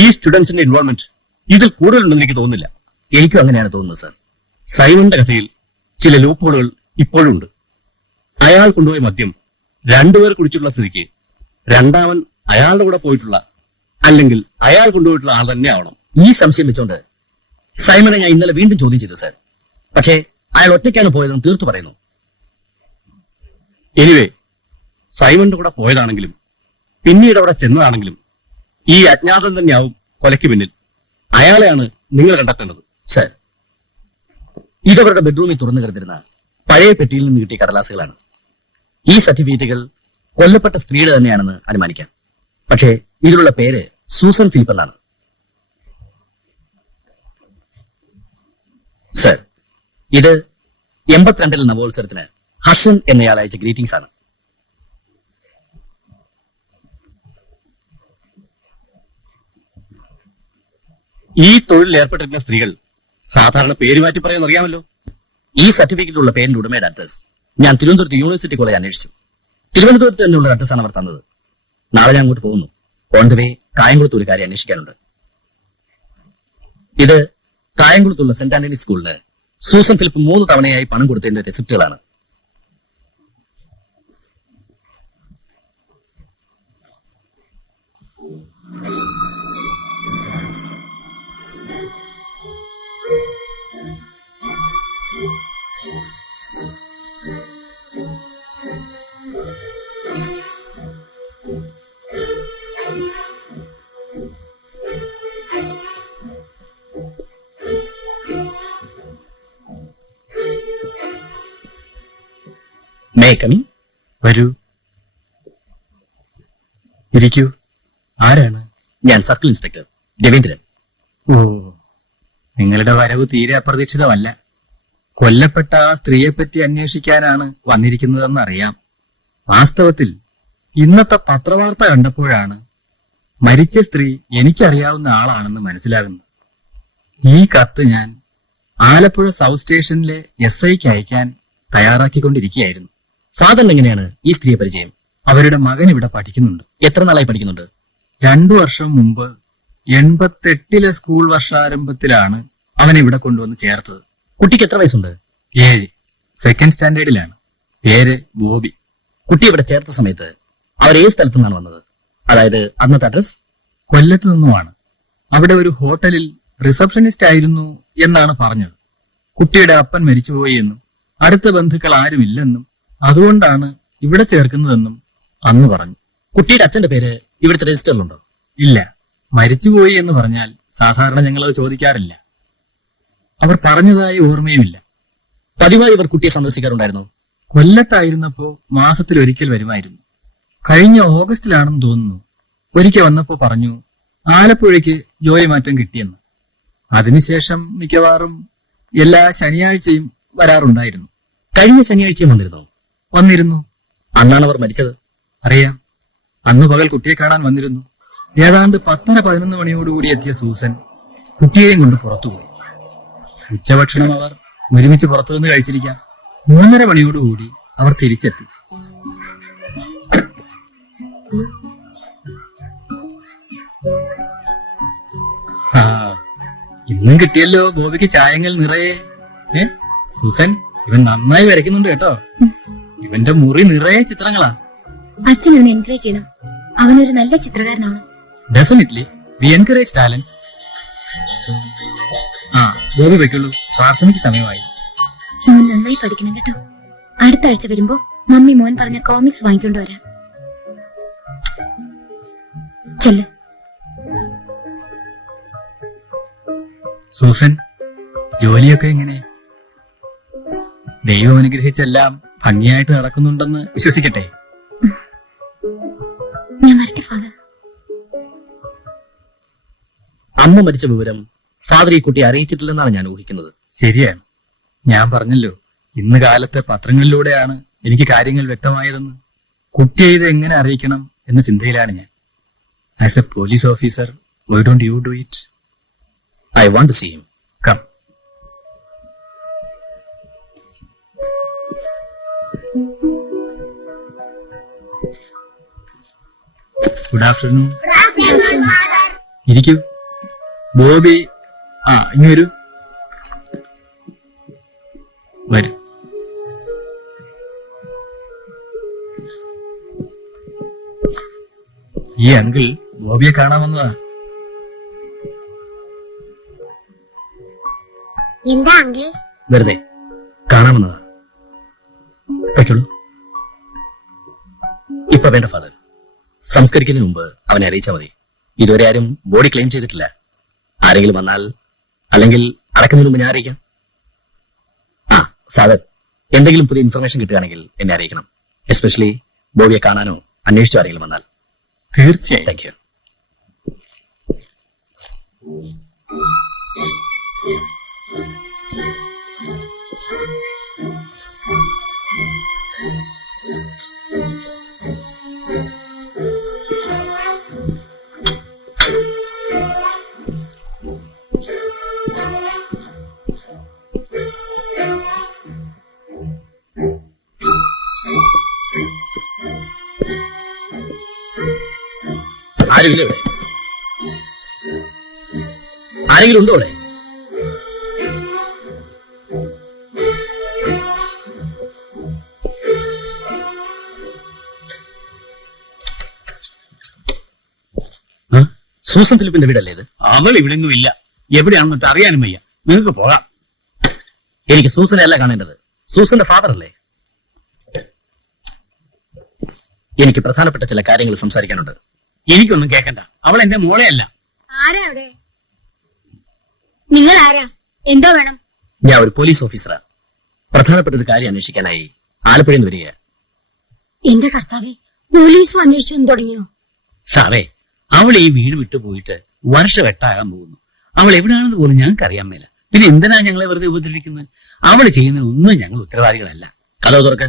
ഈ സ്റ്റുഡൻസിന്റെ ഇൻവോൾവ്മെന്റ് ഇതിൽ കൂടുതലുണ്ടെന്ന് എനിക്ക് തോന്നുന്നില്ല. എനിക്കും അങ്ങനെയാണ് തോന്നുന്നത് സർ. സൈമന്റെ കഥയിൽ ചില ലൂപ്പുകളുകൾ ഇപ്പോഴും ഉണ്ട്. അയാൾ കൊണ്ടുപോയ മദ്യം രണ്ടുപേർ കുടിച്ചിട്ടുള്ള സ്ഥിതിക്ക് രണ്ടാമൻ അയാളുടെ കൂടെ പോയിട്ടുള്ള അല്ലെങ്കിൽ അയാൾ കൊണ്ടുപോയിട്ടുള്ള ആൾ തന്നെ ആവണം. ഈ സംശയം വെച്ചോണ്ട് സൈമനെ ഞാൻ ഇന്നലെ വീണ്ടും ചോദ്യം ചെയ്തു സർ. പക്ഷേ അയാൾ ഒറ്റയ്ക്കാണ് പോയതെന്ന് തീർത്തു പറയുന്നു. എനിവേ, സൈമന്റെ കൂടെ പോയതാണെങ്കിലും പിന്നീട് അവിടെ ചെന്നതാണെങ്കിലും ഈ അജ്ഞാതൻ തന്നെയാവും കൊലയ്ക്ക് പിന്നിൽ. അയാളെയാണ് നിങ്ങൾ കണ്ടെത്തേണ്ടത്. സർ, ഇതവരുടെ ബെഡ്റൂമിൽ തുറന്നു കിടന്നിരുന്ന പഴയ പെട്ടിയിൽ നിന്ന് കിട്ടിയ കടലാസുകളാണ്. ഈ സർട്ടിഫിക്കറ്റുകൾ കൊല്ലപ്പെട്ട സ്ത്രീയുടെ തന്നെയാണെന്ന് അനുമാനിക്കാം. പക്ഷേ ഇതിലുള്ള പേര് സൂസൻ ഫിലിപ്പ് എന്നാണ്. സർ, ഇത് 82 നവോത്സവത്തിന് ഹർഷൻ എന്നയാൾ അയച്ച ഗ്രീറ്റിംഗ്സ് ആണ്. ഈ തൊഴിലിൽ ഏർപ്പെട്ടിരിക്കുന്ന സ്ത്രീകൾ സാധാരണ പേര് മാറ്റി പറയുമെന്ന് അറിയാമല്ലോ. ഈ സർട്ടിഫിക്കറ്റിലുള്ള പേരിന്റെ ഉടമയുടെ അഡ്രസ് ഞാൻ തിരുവനന്തപുരത്ത് യൂണിവേഴ്സിറ്റി കോളേജ് അന്വേഷിച്ചു. തിരുവനന്തപുരത്ത് തന്നെയുള്ള അഡ്രസ്സാണ് അവർ തന്നത്. നാളെ ഞാൻ അങ്ങോട്ട് പോകുന്നു. ഓൺ ദ വേ കായംകുളത്ത് ഒരു കാര്യം അന്വേഷിക്കാനുണ്ട്. ഇത് കായംകുളത്തുള്ള സെന്റ് ആന്റണി സ്കൂളിന് സൂസൻ ഫിലിപ്പ് 3 തവണയായി പണം കൊടുത്തതിന്റെ റെസിപ്റ്റുകളാണ്. മേ കമി? വരൂ, ഇരിക്കൂ. ആരാണ്? ഞാൻ സർക്കിൾ ഇൻസ്പെക്ടർ രവീന്ദ്രൻ. ഓ, നിങ്ങളുടെ വരവ് തീരെ അപ്രതീക്ഷിതമല്ല. കൊല്ലപ്പെട്ട ആ സ്ത്രീയെപ്പറ്റി അന്വേഷിക്കാനാണ് വന്നിരിക്കുന്നതെന്ന് അറിയാം. വാസ്തവത്തിൽ ഇന്നത്തെ പത്രവാർത്ത കണ്ടപ്പോഴാണ് മരിച്ച സ്ത്രീ എനിക്കറിയാവുന്ന ആളാണെന്ന് മനസ്സിലാകുന്നത്. ഈ കത്ത് ഞാൻ ആലപ്പുഴ സൗത്ത് സ്റ്റേഷനിലെ SIക്ക് അയക്കാൻ തയ്യാറാക്കിക്കൊണ്ടിരിക്കുകയായിരുന്നു. ഫാദറിന് എങ്ങനെയാണ് ഈ സ്ത്രീയെ പരിചയം? അവരുടെ മകൻ ഇവിടെ പഠിക്കുന്നുണ്ട്. എത്ര നാളായി പഠിക്കുന്നുണ്ട്? 2 വർഷം മുമ്പ് 88 സ്കൂൾ വർഷാരംഭത്തിലാണ് അവനെ ഇവിടെ കൊണ്ടുവന്ന് ചേർത്തത്. കുട്ടിക്ക് എത്ര വയസ്സുണ്ട്? 7, സെക്കൻഡ് സ്റ്റാൻഡേർഡിലാണ്. പേര് ബോബി. കുട്ടി ഇവിടെ ചേർത്ത സമയത്ത് അവർ ഏത് സ്ഥലത്തു നിന്നാണ് വന്നത്? അതായത് അന്നത്തെ അഡ്രസ്? കൊല്ലത്ത് നിന്നുമാണ്. അവിടെ ഒരു ഹോട്ടലിൽ റിസപ്ഷനിസ്റ്റ് ആയിരുന്നു എന്നാണ് പറഞ്ഞത്. കുട്ടിയുടെ അപ്പൻ മരിച്ചുപോയി എന്നും അടുത്ത ബന്ധുക്കൾ ആരുമില്ലെന്നും അതുകൊണ്ടാണ് ഇവിടെ ചേർക്കുന്നതെന്നും അന്ന് പറഞ്ഞു. കുട്ടിയുടെ അച്ഛന്റെ പേര് ഇവിടുത്തെ രജിസ്റ്ററിലുണ്ടോ? ഇല്ല, മരിച്ചുപോയി എന്ന് പറഞ്ഞാൽ സാധാരണ ഞങ്ങളത് ചോദിക്കാറില്ല. അവർ പറഞ്ഞതായി ഓർമ്മയുമില്ല. പതിവായി ഇവർ കുട്ടിയെ സന്ദർശിക്കാറുണ്ടായിരുന്നു? കൊല്ലത്തായിരുന്നപ്പോ മാസത്തിലൊരിക്കൽ വരുമായിരുന്നു. കഴിഞ്ഞ ഓഗസ്റ്റിലാണെന്ന് തോന്നുന്നു ഒരിക്കൽ വന്നപ്പോ പറഞ്ഞു ആലപ്പുഴയ്ക്ക് ജോലി മാറ്റം കിട്ടിയെന്ന്. അതിനുശേഷം മിക്കവാറും എല്ലാ ശനിയാഴ്ചയും വരാറുണ്ടായിരുന്നു. കഴിഞ്ഞ ശനിയാഴ്ചയും വന്നിരുന്നു. അന്നാണ് അവർ മരിച്ചത്? അറിയാം. അന്ന് പകൽ കുട്ടിയെ കാണാൻ വന്നിരുന്നു. ഏതാണ്ട് 10-11 മണിയോടുകൂടി എത്തിയ സൂസൻ കുട്ടിയെയും കൊണ്ട് പുറത്തുപോയി. ഉച്ചഭക്ഷണം അവർ ഒരുമിച്ച് പുറത്തുനിന്ന് കഴിച്ചിരിക്കാം. 3:30 മണിയോടുകൂടി അവർ തിരിച്ചെത്തി. ഇന്നും കിട്ടിയല്ലോ ബോബിക്ക് ചായങ്ങൾ നിറയെ. സൂസൻ, ഇവൻ നന്നായി വരയ്ക്കുന്നുണ്ട് കേട്ടോ. ഇവന്റെ മുറി നിറയെ ചിത്രങ്ങളാ. അച്ഛൻ അവനെ എൻകറേജ് ചെയ്യണം. അവനൊരു നല്ല ചിത്രകാരനാണ്. Definitely, we encourage talents. ബോബി വെക്കുള്ളൂ, പ്രാർത്ഥനയ്ക്ക് സമയമായി. മോൻ നന്നായി പഠിക്കണം കേട്ടോ. അടുത്ത ആഴ്ച വരുമ്പോ മമ്മി മോൻ പറഞ്ഞ കോമിക്സ് വാങ്ങിക്കൊണ്ട് വരാം. ചെല്ല്. സൂസൻ, ജോലിയൊക്കെ എങ്ങനെ? ദൈവം അനുഗ്രഹിച്ചെല്ലാം ഭംഗിയായിട്ട് നടക്കുന്നുണ്ടെന്ന് വിശ്വസിക്കട്ടെ. ഞാൻ വരട്ടെ ഫാദർ. അമ്മ മരിച്ച വിവരം ഫാദർ ഈ കുട്ടിയെ അറിയിച്ചിട്ടില്ലെന്നാണ് ഞാൻ ഊഹിക്കുന്നത്. ശരിയാണ്. ഞാൻ പറഞ്ഞല്ലോ, ഇന്ന് കാലത്തെ പത്രങ്ങളിലൂടെയാണ് എനിക്ക് കാര്യങ്ങൾ വ്യക്തമായതെന്ന്. കുട്ടിയെ ഇത് എങ്ങനെ അറിയിക്കണം എന്ന ചിന്തയിലാണ് ഞാൻ. As a police officer, why don't you do it? I want to see him. Come. Good afternoon. ഇരിക്കൂ. ബോബി, ഇനി വരൂ. വരൂ. ഈ അങ്കിൾ ബോബിയെ കാണാൻ വന്നതാ. എന്താ അങ്കിൾ? വെറുതെ കാണാമെന്നതാ. പറ്റുള്ളൂ. ഇപ്പൊ വേണ്ട ഫാദർ, സംസ്കരിക്കുന്നതിന് മുമ്പ് അവനെ അറിയിച്ചാൽ മതി. ഇതുവരെ ആരും ബോഡി ക്ലെയിം ചെയ്തിട്ടില്ല. ആരെങ്കിലും വന്നാൽ അല്ലെങ്കിൽ അടക്കുന്നതിന് മുമ്പ് ഞാൻ അറിയിക്കാം. ഫാദർ, എന്തെങ്കിലും പുതിയ ഇൻഫർമേഷൻ കിട്ടുകയാണെങ്കിൽ എന്നെ അറിയിക്കണം. എസ്പെഷ്യലി ബോബിയെ കാണാനോ അന്വേഷിച്ചോ ആരെങ്കിലും വന്നാൽ. തീർച്ചയായും. Thank you. ആരെങ്കിലും ഇവിടെ? ആരെങ്കിലും ഉണ്ടോ ഇവിടെ? സൂസൻ ഫിലിപ്പിന്റെ വീടല്ലേ ഇത്? അവൾ ഇവിടെങ്ങും ഇല്ല. എവിടെയാണെന്നിട്ട് അറിയാനും വയ്യ. നിങ്ങൾക്ക് പോകാം. എനിക്ക് സൂസനെ അല്ല കാണേണ്ടത്, സൂസന്റെ ഫാദർ അല്ലേ? എനിക്ക് പ്രധാനപ്പെട്ട ചില കാര്യങ്ങൾ സംസാരിക്കാനുണ്ട്. എനിക്കൊന്നും കേൾക്കണ്ട. അവൾ എന്റെ മോളെയല്ല. ആരാ അവിടെ? നിങ്ങൾ ആരാ? എന്തോ വേണം? ഞാൻ ഒരു പോലീസ് ഓഫീസറാ. പ്രധാനപ്പെട്ട ഒരു കാര്യം അന്വേഷിക്കാനായി ആലപ്പുഴയിൽ നിന്ന് വരിക. എന്റെ കർത്താവേ, പോലീസും അന്വേഷിച്ചു തുടങ്ങിയോ? സാറേ, അവൾ ഈ വീട് വിട്ടു പോയിട്ട് വർഷമെട്ടാകാൻ പോകുന്നു. അവൾ എവിടെയാണെന്ന് പോലും ഞങ്ങൾക്ക് അറിയാൻ മേല. പിന്നെ എന്തിനാ ഞങ്ങളെ വെറുതെ ഉപദ്രവിക്കുന്നത്? അവൾ ചെയ്യുന്നതിനൊന്നും ഞങ്ങൾ ഉത്തരവാദികളല്ല. കഥവ് തുറക്ക്.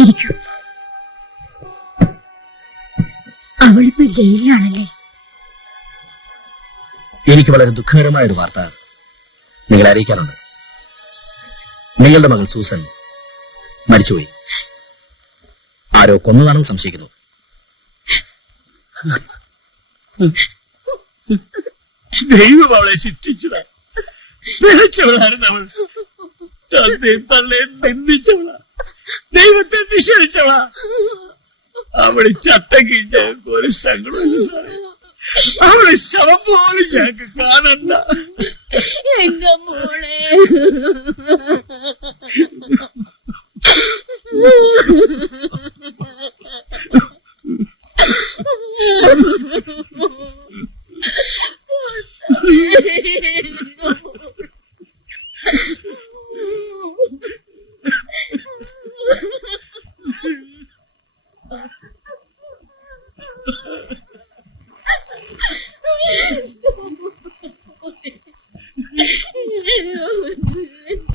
ഇരിക്കൂ. അവളിപ്പോ ജയിലിലാണല്ലേ? എനിക്ക് വളരെ ദുഃഖകരമായ ഒരു വാർത്ത നിങ്ങളെ അറിയിക്കാനുണ്ട്. നിങ്ങളുടെ മകൾ സൂസൻ മരിച്ചുപോയി. ആരോ കൊന്നതാണെന്ന് സംശയിക്കുന്നു. ദൈവം അവളെ ശിക്ഷിച്ചതാ. സ്നേഹിച്ചവളായിരുന്നു അവൾ. തന്നെയും തള്ളയും നിന്ദിച്ചവളാ. ദൈവത്തെ നിഷേധിച്ചവളാ. അവള് ചത്തെങ്കിൽ ഞങ്ങൾക്ക് ഒരു സങ്കടമില്ല സാറേ. അവളെ ശവം പോലും ഞങ്ങൾക്ക് കാണണ്ട. എന്റെ മോളെ